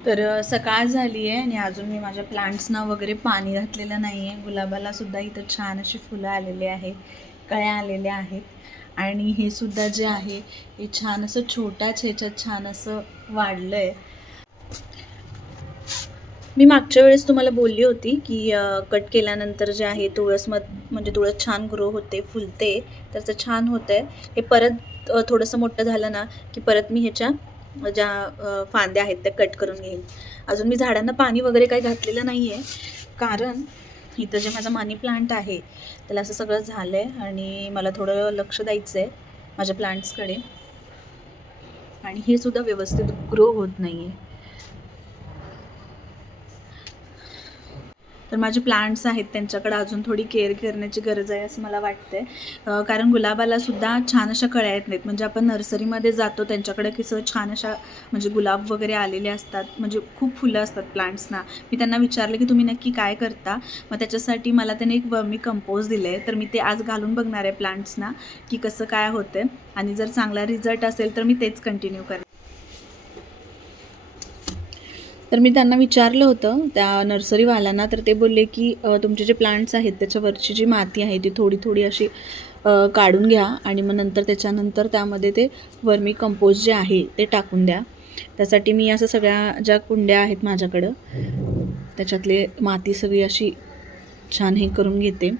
तर सकाळ झाली आहे आणि अजून मी माझ्या प्लांट्सना वगैरे पाणी घातलेलं नाही आहे. गुलाबाला सुद्धा इथं छान अशी फुलं आलेली आहेत कळ्या आलेल्या आहेत. आणि हे सुद्धा जे आहे हे छान असं छोट्याच ह्याच्यात छान असं वाढलं आहे मी मागच्या वेळेस तुम्हाला बोलली होती की कट केल्यानंतर जे आहे तुळस मध म्हणजे तुळस छान ग्रो होते फुलते तर ते छान होतं आहे हे परत थोडंसं मोठं झालं ना की परत मी ह्याच्या ज्या फांद्या आहेत त्या कट करून घेईन. अजून मी झाडांना पाणी वगैरे काही घातलेलं नाही आहे कारण इथं जे माझा मनी प्लांट आहे त्याला असं सगळं झालं आहे आणि मला थोडं लक्ष द्यायचं आहे माझ्या प्लांट्सकडे. आणि हे सुद्धा व्यवस्थित ग्रो होत नाही आहे तर माझे प्लांट्स आहेत त्यांच्याकडे अजून थोडी केअर करण्याची गरज आहे असं मला वाटतंय. कारण गुलाबाला सुद्धा छान अशा कळ्या येत नाहीत. म्हणजे आपण नर्सरीमध्ये जातो त्यांच्याकडे कसं छान अशा म्हणजे गुलाब वगैरे आलेले असतात. म्हणजे खूप फुलं असतात प्लांट्सना मी त्यांना विचारलं की तुम्ही नक्की काय करता? मग त्याच्यासाठी मला त्याने एक वर्मी कंपोज दिलं आहे तर मी ते आज घालून बघणार आहे प्लांट्सना की कसं काय होतं आणि जर चांगला रिझल्ट असेल तर मी तेच कंटिन्यू करेन तर मी त्यांना विचारलं होतं त्या नर्सरीवाल्यांना. तर ते बोलले की तुमचे जे प्लांट्स आहेत त्याच्यावरची जी माती आहे ती थोडी थोडी अशी काढून घ्या आणि मग नंतर त्याच्यानंतर त्यामध्ये ते वर्मी कंपोज जे आहे ते टाकून द्या. त्यासाठी मी असं सगळ्या ज्या कुंड्या आहेत माझ्याकडं त्याच्यातले माती सगळी अशी छान हे करून घेते.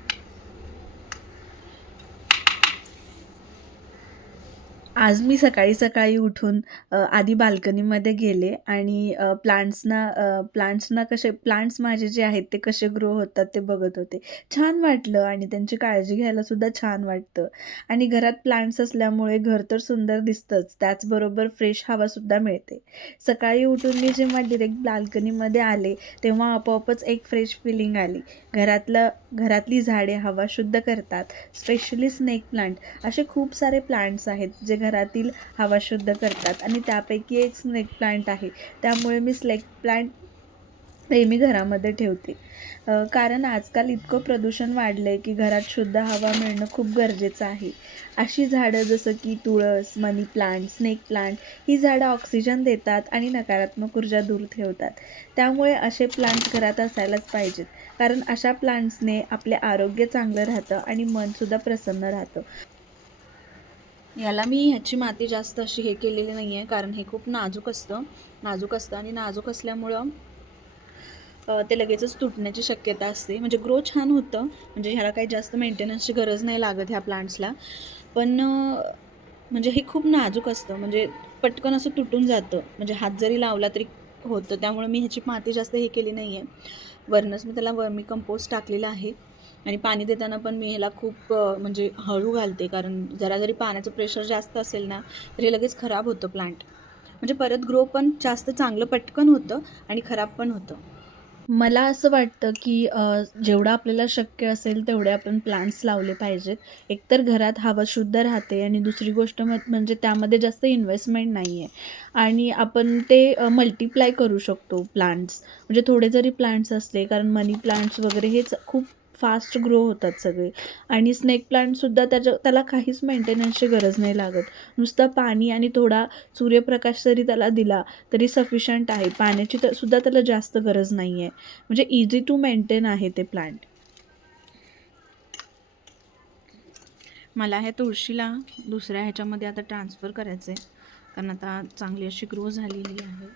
आज मी सकाळी सकाळी उठून आधी बाल्कनीमध्ये गेले आणि प्लांट्सना प्लांट्सना कसे प्लांट्स माझे जे आहेत ते कसे ग्रो होतात ते बघत होते. छान वाटलं आणि त्यांची काळजी घ्यायला सुद्धा छान वाटतं. आणि घरात प्लांट्स असल्यामुळे घर तर सुंदर दिसतंच त्याचबरोबर फ्रेश हवासुद्धा मिळते. सकाळी उठून मी जेव्हा डिरेक्ट बाल्कनीमध्ये आले तेव्हा आपोआपच एक फ्रेश फिलिंग आली. घरातलं घरातली झाडे हवा शुद्ध करतात स्पेशली स्नेक प्लांट असे खूप सारे प्लांट्स आहेत जे घरातील हवा शुद्ध करतात. आणि त्यापैकी एक स्नेक प्लांट आहे. त्यामुळे मी स्नेक प्लांट नेहमी घरामध्ये ठेवते. कारण आजकाल इतकं प्रदूषण वाढलं आहे की घरात शुद्ध हवा मिळणं खूप गरजेचं आहे. अशी झाडं जसं की तुळस मनी प्लांट स्नेक प्लांट ही झाडं ऑक्सिजन देतात आणि नकारात्मक ऊर्जा दूर ठेवतात. त्यामुळे असे प्लांट्स घरात असायलाच पाहिजेत. कारण अशा प्लांट्सने आपले आरोग्य चांगलं राहतं आणि मनसुद्धा प्रसन्न राहतं. याला मी ह्याची माती जास्त अशी हे केलेली नाही आहे कारण हे खूप नाजूक असतं. नाजूक असतं आणि नाजूक असल्यामुळं ते लगेचच तुटण्याची शक्यता असते. म्हणजे ग्रो छान होतं. म्हणजे ह्याला काही जास्त मेंटेनन्सची गरज नाही लागत ह्या प्लांट्सला पण म्हणजे हे खूप नाजूक असतं. म्हणजे पटकन असं तुटून जातं. म्हणजे हात जरी लावला तरी होतं. त्यामुळे मी ह्याची माती जास्त हे केली नाही आहे वरनंच मी त्याला वर्मी कंपोस्ट टाकलेलं आहे. आणि पाणी देताना पण मी ह्याला खूप म्हणजे हळू घालते. कारण जरा जरी पाण्याचं प्रेशर जास्त असेल ना तर हे लगेच खराब होतं प्लांट म्हणजे परत ग्रो पण जास्त चांगलं पटकन होतं आणि खराब पण होतं. मला असं वाटतं की जेवढं आपल्याला शक्य असेल तेवढे आपण प्लांट्स लावले पाहिजेत. एकतर घरात हवा शुद्ध राहते आणि दुसरी गोष्ट मग म्हणजे त्यामध्ये जास्त इन्व्हेस्टमेंट नाही आहे आणि आपण ते मल्टिप्लाय करू शकतो प्लांट्स म्हणजे थोडे जरी प्लांट्स असले कारण मनी प्लांट्स वगैरे हेच खूप फास्ट ग्रो होतात सगळे. आणि स्नेक प्लांटसुद्धा त्याच्या त्याला काहीच मेंटेनन्सची गरज नाही लागत. नुसतं पाणी आणि थोडा सूर्यप्रकाश जरी त्याला दिला तरी सफिशंट आहे. पाण्याची तर सुद्धा त्याला जास्त गरज नाही आहे म्हणजे इझी टू मेंटेन आहे ते प्लांट मला ह्या तुळशीला दुसऱ्या ह्याच्यामध्ये आता ट्रान्सफर करायचं आहे कारण आता चांगली अशी ग्रो झालेली आहे.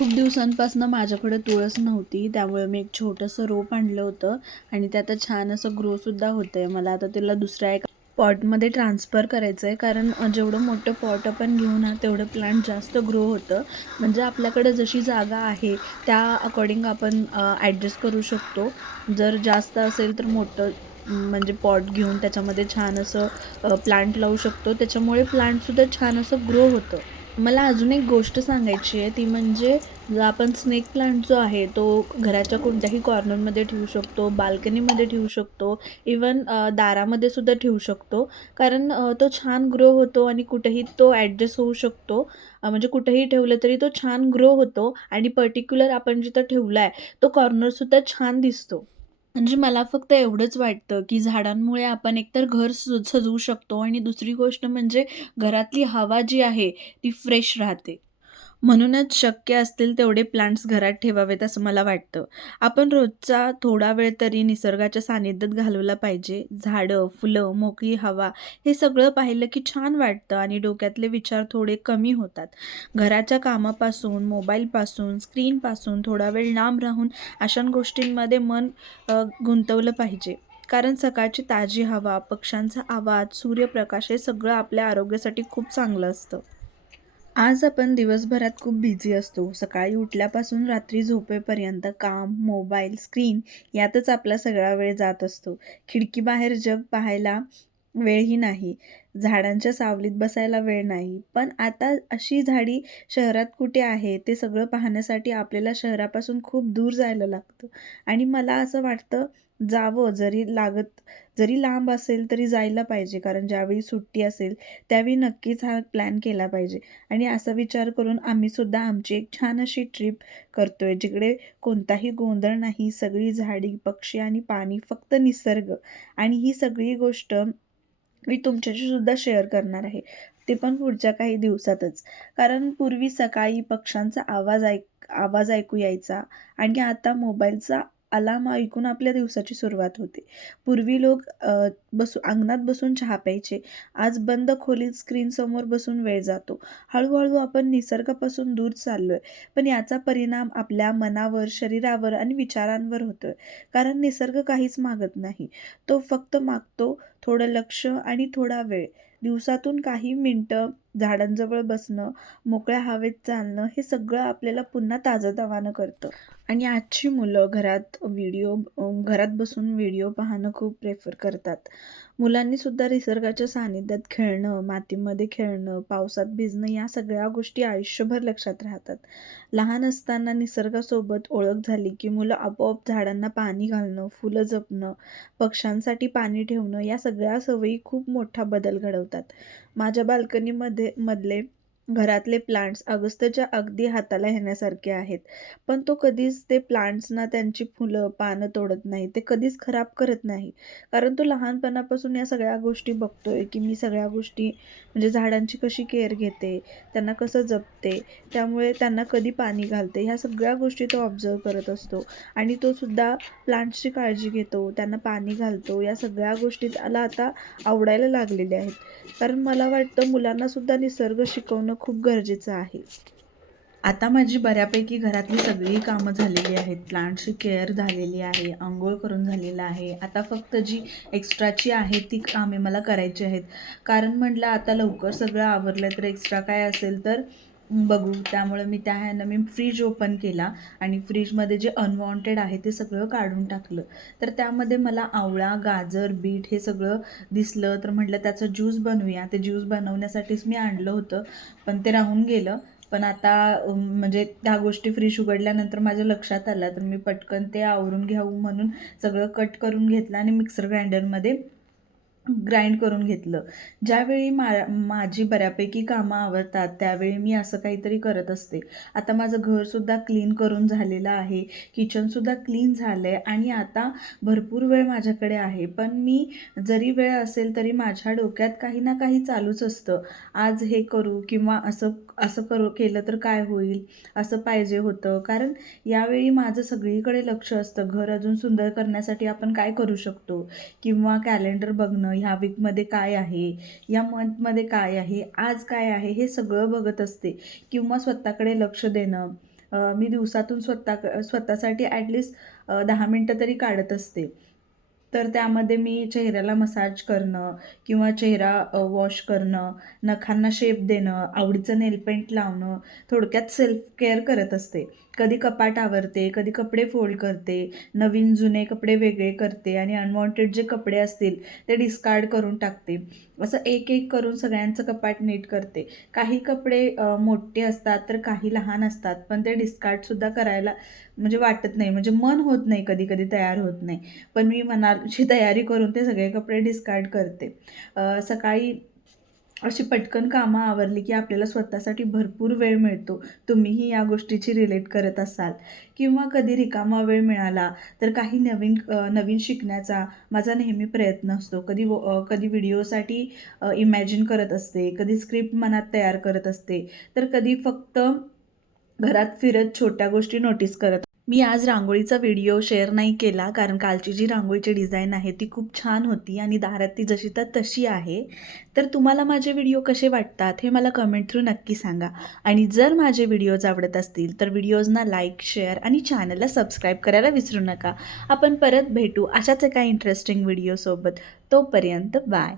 खूप दिवसांपासून माझ्याकडे तुळस नव्हती त्यामुळे मी एक छोटंसं रोप आणलं होतं आणि ते आता छान असं ग्रोसुद्धा होतं आहे मला आता त्याला दुसऱ्या एका पॉटमध्ये ट्रान्सफर करायचं आहे कारण जेवढं मोठं पॉट आपण घेऊ ना तेवढं प्लांट जास्त ग्रो होतं. म्हणजे आपल्याकडे जशी जागा आहे त्या अकॉर्डिंग आपण ॲडजस्ट करू शकतो. जर जास्त असेल तर मोठं म्हणजे पॉट घेऊन त्याच्यामध्ये छान असं प्लांट लावू शकतो. त्याच्यामुळे प्लांटसुद्धा छान असं ग्रो होतं. मला अजून एक गोष्ट सांगायची आहे. ती म्हणजे आपण स्नेक प्लांट जो आहे तो घराच्या कोणत्याही कॉर्नरमध्ये ठेवू शकतो बाल्कनीमध्ये ठेवू शकतो इवन दारामध्ये सुद्धा ठेवू शकतो. कारण तो छान ग्रो होतो आणि कुठेही तो ॲडजस्ट होऊ शकतो. म्हणजे कुठेही ठेवलं तरी तो छान ग्रो होतो आणि पर्टिक्युलर आपण जिथं ठेवला आहे तो कॉर्नरसुद्धा छान दिसतो. म्हणजे मला फक्त एवढंच वाटतं की झाडांमुळे आपण एकतर घर सजवू शकतो आणि दुसरी गोष्ट म्हणजे घरातली हवा जी आहे ती फ्रेश राहते. म्हणूनच शक्य असतील तेवढे प्लांट्स घरात ठेवावेत असं मला वाटतं. आपण रोजचा थोडा वेळ तरी निसर्गाच्या सानिध्यात घालवला पाहिजे. झाडं, फुलं, मोकळी हवा हे सगळं पाहिलं की छान वाटतं आणि डोक्यातले विचार थोडे कमी होतात. घराच्या कामापासून, मोबाईलपासून, स्क्रीनपासून थोडा वेळ लांब राहून अशा गोष्टींमध्ये मन गुंतवलं पाहिजे. कारण सकाळची ताजी हवा, पक्ष्यांचा आवाज, सूर्यप्रकाश हे सगळं आपल्या आरोग्यासाठी खूप चांगलं असतं. आज आपण दिवसभरात खूप बिझी असतो. सकाळी उठल्यापासून रात्री झोपेपर्यंत काम, मोबाईल, स्क्रीन यातच आपला सगळा वेळ जात असतो. खिडकीबाहेर जग पाहायला वेळही नाही. झाडांच्या सावलीत बसायला वेळ नाही. पण आता अशी झाडी शहरात कुठे आहे ते सगळं पाहण्यासाठी आपल्याला शहरापासून खूप दूर जायला लागतं आणि मला असं वाटतं जावं जरी लागत जरी लांब असेल तरी जायला पाहिजे. कारण ज्यावेळी सुट्टी असेल त्यावेळी नक्कीच हा प्लॅन केला पाहिजे. आणि असा विचार करून आम्हीसुद्धा आमची एक छान अशी ट्रिप करतो आहे जिकडे कोणताही गोंधळ नाही, सगळी झाडी, पक्षी आणि पाणी, फक्त निसर्ग आणि ही सगळी गोष्ट मी तुमच्याशी सुद्धा शेअर करणार आहे. ते पण पुढच्या काही दिवसातच. कारण पूर्वी सकाळी पक्ष्यांचा आवाज ऐक आवाज ऐकू यायचा आणि आता मोबाईलचा अलाम ऐकून आपल्या दिवसाची सुरुवात होते. पूर्वी लोक बसू अंगणात बसून चहा प्यायचे. आज बंद खोलीत स्क्रीनसमोर बसून वेळ जातो. हळूहळू आपण निसर्गापासून दूर चाललो आहे पण याचा परिणाम आपल्या मनावर, शरीरावर आणि विचारांवर होतोय. कारण निसर्ग काहीच मागत नाही. तो फक्त मागतो थोडं लक्ष आणि थोडा वेळ. दिवसातून काही मिनटं झाडांजवळ बसणं, मोकळ्या हवेत चालणं हे सगळं आपल्याला पुन्हा ताजंतवानं करतं. आणि आजची मुलं घरात व्हिडिओ घरात बसून व्हिडिओ पाहणं खूप प्रेफर करतात. मुलांनी सुद्धा निसर्गाच्या सानिध्यात खेळणं, मातीमध्ये खेळणं, पावसात भिजणं या सगळ्या गोष्टी आयुष्यभर लक्षात राहतात. लहान असताना निसर्गासोबत ओळख झाली की मुलं आपोआप झाडांना पाणी घालणं, फुलं जपणं, पक्ष्यांसाठी पाणी ठेवणं या सगळ्या सवयी खूप मोठा बदल घडवतात. माझ्या बाल्कनीमध्ये मधले घरातले प्लांट्स ऑगस्टच्या अगदी हाताला येण्यासारखे आहेत. पण तो कधीच ते प्लांट्सना त्यांची फुलं, पानं तोडत नाही. ते कधीच खराब करत नाही. कारण तो लहानपणापासून या सगळ्या गोष्टी बघतोय, की मी सगळ्या गोष्टी म्हणजे झाडांची कशी केअर घेते, त्यांना कसं जपते, त्यामुळे त्यांना कधी पाणी घालते, ह्या सगळ्या गोष्टी तो ऑब्झर्व करत असतो आणि तो सुद्धा प्लांट्सची काळजी घेतो, त्यांना पाणी घालतो. या सगळ्या गोष्टी त्याला आता आवडायला लागलेल्या आहेत. कारण मला वाटतं मुलांनासुद्धा निसर्ग शिकवणं खूप गरजेचं आहे. आता माझी बऱ्यापैकी घरातली सगळी कामं झालेली आहेत. प्लांटची केअर झालेली आहे, आंघोळ करून झालेलं आहे. आता फक्त जी एक्स्ट्राची आहे ती कामे मला करायची आहेत. कारण म्हटलं आता लवकर सगळं आवरलं तर एक्स्ट्रा काय असेल तर बघू. त्यामुळे मी त्या ह्यानं मी फ्रीज ओपन केला आणि फ्रीजमध्ये जे अनवॉन्टेड आहे ते सगळं काढून टाकलं. तर त्यामध्ये मला आवळा, गाजर, बीट हे सगळं दिसलं तर म्हटलं त्याचं ज्यूस बनवूया. ते ज्यूस बनवण्यासाठीच मी आणलं होतं, पण ते राहून गेलं. पण आता म्हणजे त्या गोष्टी फ्रीज उघडल्यानंतर माझ्या लक्षात आलं, तर मी पटकन ते आवरून घ्यावं म्हणून सगळं कट करून घेतलं आणि मिक्सर ग्राइंडरमध्ये ग्राइंड करून घेतलं. ज्यावेळी मा माझी बऱ्यापैकी कामं आवडतात त्यावेळी मी असं काहीतरी करत असते. आता माझं घरसुद्धा क्लीन करून झालेलं आहे. किचनसुद्धा क्लीन झालं आहे आणि आता भरपूर वेळ माझ्याकडे आहे. पण मी जरी वेळ असेल तरी माझ्या डोक्यात काही ना काही चालूच असतं. आज हे करू किंवा असं असं करू केलं तर काय होईल? असं पाहिजे होतं. कारण यावेळी माझं सगळीकडे लक्ष असतं. घर अजून सुंदर करण्यासाठी आपण काय करू शकतो? किंवा कॅलेंडर बघणं, ह्या वीकमध्ये काय आहे? या मंथमध्ये काय आहे? आज काय आहे? हे सगळं बघत असते किंवा स्वतःकडे लक्ष देणं. मी दिवसातून स्वतः स्वतःसाठी ॲटलीस्ट दहा मिनटं तरी काढत असते. तर त्यामध्ये मी चेहऱ्याला मसाज करणं किंवा चेहरा वॉश करणं, नखांना शेप देणं, आवडीचं नेलपेंट लावणं, थोडक्यात सेल्फ केअर करत असते. कधी कपाट आवरते, कधी कपडे फोल्ड करते, नवीन जुने कपडे वेगळे करते आणि अनवॉन्टेड जे कपडे असतील ते डिस्कार्ड करून टाकते. असं एक-एक करून सगळ्यांचं कपाट नीट करते. काही कपडे मोठे असतात तर काही लहान असतात. पण ते डिस्कार्डसुद्धा करायला म्हणजे वाटत नाही. म्हणजे मन होत नाही कधी-कधी तयार होत नाही. पण मी मनाची तयारी करून ते सगळे कपडे डिस्कार्ड करते. सकाळी अशी पटकन कामं आवरली की आपल्याला स्वतःसाठी भरपूर वेळ मिळतो. तुम्हीही या गोष्टीची रिलेट करत असाल किंवा कधी रिकामा वेळ मिळाला तर काही नवीन नवीन शिकण्याचा माझा नेहमी प्रयत्न असतो. कधी व कधी व्हिडिओसाठी इमॅजिन करत असते, कधी स्क्रिप्ट मनात तयार करत असते, तर कधी फक्त घरात फिरत छोट्या गोष्टी नोटीस करत मी आज रांगोळीचा व्हिडिओ शेअर नाही केला कारण कालची जी रांगोळीची डिझाईन आहे ती खूप छान होती आणि दारात ती जशी तर तशी आहे. तर तुम्हाला माझे व्हिडिओ कसे वाटतात हे मला कमेंट थ्रू नक्की सांगा. आणि जर माझे व्हिडिओज आवडत असतील तर व्हिडिओजना लाईक शेअर आणि चॅनलला सबस्क्राईब करायला विसरू नका. आपण परत भेटू अशाच एका इंटरेस्टिंग व्हिडिओसोबत तोपर्यंत बाय